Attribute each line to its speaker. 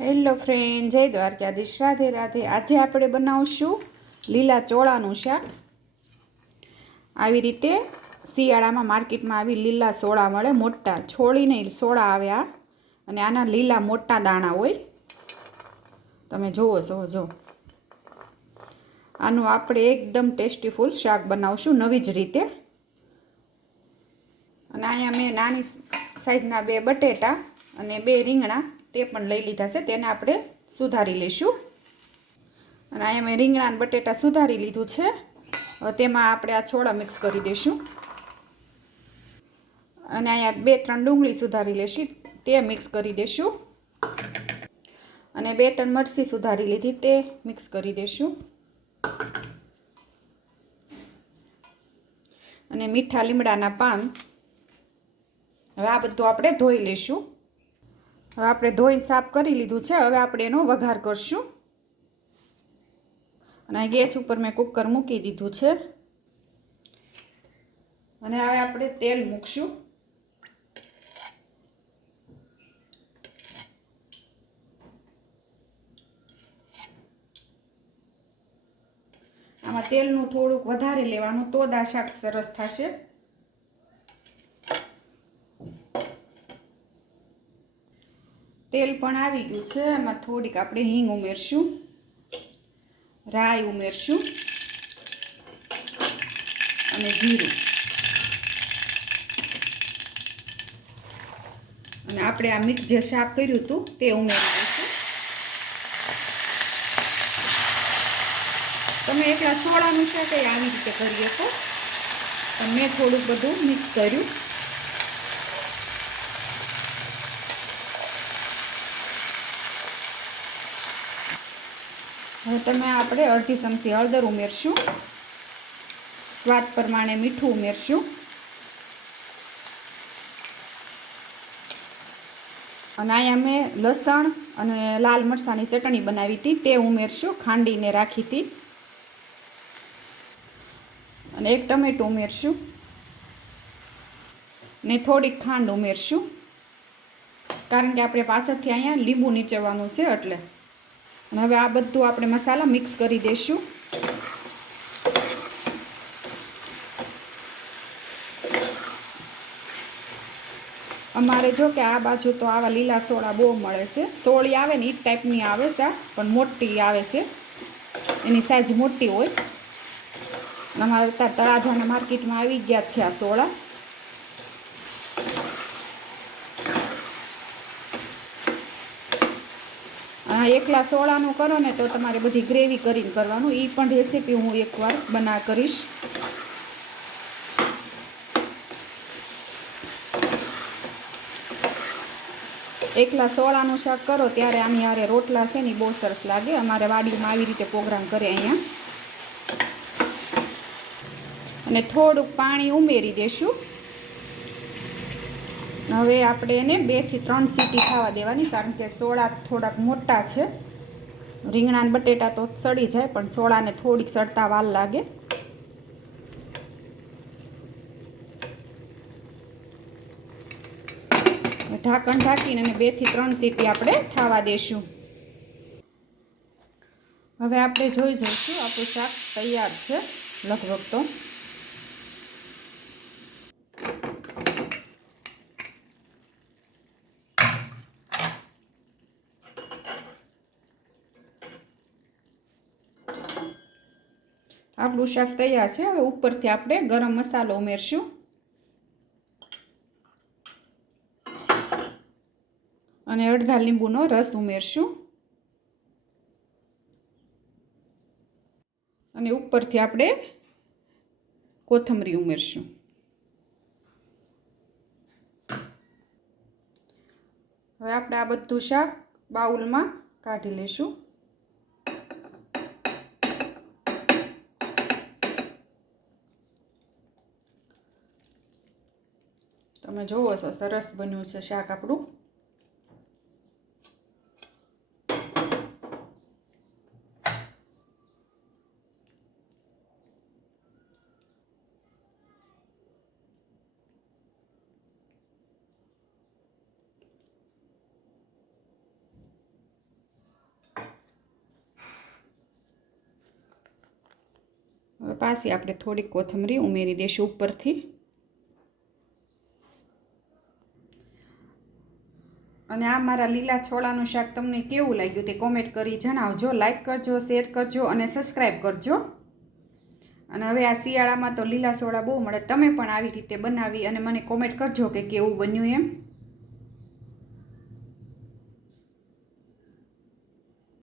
Speaker 1: Hello friend જય દ્વારકાધીશ. રાધે રાધે. આજે આપણે બનાવશું લીલા ચોળાનું શાક. આવી રીતે શિયાળામાં માર્કેટમાં આવી લીલા સોળા મળે. મોટા છોડીને સોળા આવે આ. અને આના લીલા મોટા દાણા હોય. તમે જુઓ છો જો. આનું આપણે એકદમ ટેસ્ટીફુલ શાક બનાવશું નવી જ રીતે. અને અહીંયા મેં નાની સાઈઝના બે બટેટા અને બે રીંગણા તે પણ લઈ લીધા છે, તેને આપણે સુધારી લઈશું. અને અહીંયા મેં રીંગણા બટેટા સુધારી લીધું છે. તેમાં આપણે આ છોડા મિક્સ કરી દઈશું. અને અહીંયા બે ત્રણ ડુંગળી સુધારી લેશી, તે મિક્સ કરી દઈશું. અને બે ટન મરચી સુધારી લીધી, તે મિક્સ કરી દઈશું. અને મીઠા લીમડાના પાન, હવે આ બધું આપણે ધોઈ લઈશું. હવે આપણે ધોઈને સાફ કરી લીધું છે. હવે આપણે એનો વઘાર કરશું. અને ગેસ ઉપર મેં કુકર મૂકી દીધું છે. અને હવે આપણે તેલ મૂકશું. આમાં તેલનું થોડુંક વધારે લેવાનું. તો દા શાક સરસ થશે. તેલ પણ આવી ગયું છે. એમાં થોડીક આપણે હિંગ ઉમેરશું. રાઈ ઉમેરશું. અને જીરું. અને આપણે આ મિક્સ જે શાક કર્યું હતું તે ઉમેરી દઈશું. તમે એકલા સોળાનું શાક આવી રીતે કરી શકો. મેં થોડુંક બધું મિક્સ કર્યું. હવે તમે આપણે અડધી ચમચી હળદર ઉમેરશું. સ્વાદ પ્રમાણે મીઠું ઉમેરશું. અને અહીંયા મેં લસણ અને લાલ મરચાંની ચટણી બનાવી હતી, તે ઉમેરશું, ખાંડીને રાખી હતી. અને એક ટમેટું ઉમેરશું. ને થોડીક ખાંડ ઉમેરશું. કારણ કે આપણે પાછળથી અહીંયા લીંબુ નીચેવાનું છે એટલે. અને હવે આ બધું આપણે મસાલા મિક્સ કરી દઈશું અમારે જો કે આ બાજુ તો આવા લીલા સોળા બહુ મળે છે. સોળી આવે ને એ ટાઈપની આવે છે, પણ મોટી આવે છે. એની સાઈઝ મોટી હોય. અમારે ત્યાં તળાજાના માર્કેટમાં આવી ગયા છે આ સોળા એકલા સોળાનું કરો ને તો તમારે બધી ગ્રેવી કરીને કરવાનું. એ પણ રેસીપી હું એકવાર બના કરીશ. એકલા સોળાનું શાક કરો ત્યારે આની હારે રોટલા છે ને બહુ સરસ લાગે. અમારે વાડીમાં આવી રીતે પ્રોગ્રામ કરે અહીંયા. અને થોડુંક પાણી ઉમેરી દેશું. હવે આપણે એને બેથી ત્રણ સીટી ખાવા દેવાની, કારણ કે સોળા થોડાક મોટા છે. રીંગણા બટેટા તો સડી જાય, પણ સોળાને થોડીક સડતા વાર લાગે. ઢાંકણ ઢાંકીને અને બેથી ત્રણ સીટી આપણે થવા દેશું. હવે આપણે જોઈ જઈશું, આપણું શાક તૈયાર છે લગભગ તો. આપણું શાક તૈયાર છે. હવે ઉપરથી આપણે ગરમ મસાલો ઉમેરશું. અને અડધા લીંબુનો રસ ઉમેરશું. અને ઉપરથી આપણે કોથમરી ઉમેરશું. હવે આપણે આ બધું શાક બાઉલમાં કાઢી લઈશું. તમે જોવો છો, સરસ બન્યું છે શાક આપણું. પાછી આપણે થોડીક કોથમરી ઉમેરી દઈશું ઉપરથી. અને આ મારા લીલા છોળાનું શાક તમને કેવું લાગ્યું તે કોમેન્ટ કરી જણાવજો. લાઇક કરજો શેર કરજો અને સબસ્ક્રાઈબ કરજો. અને હવે આ શિયાળામાં તો લીલા સોડા બહુ મળે. તમે પણ આવી રીતે બનાવી અને મને કોમેન્ટ કરજો કે કેવું બન્યું એમ.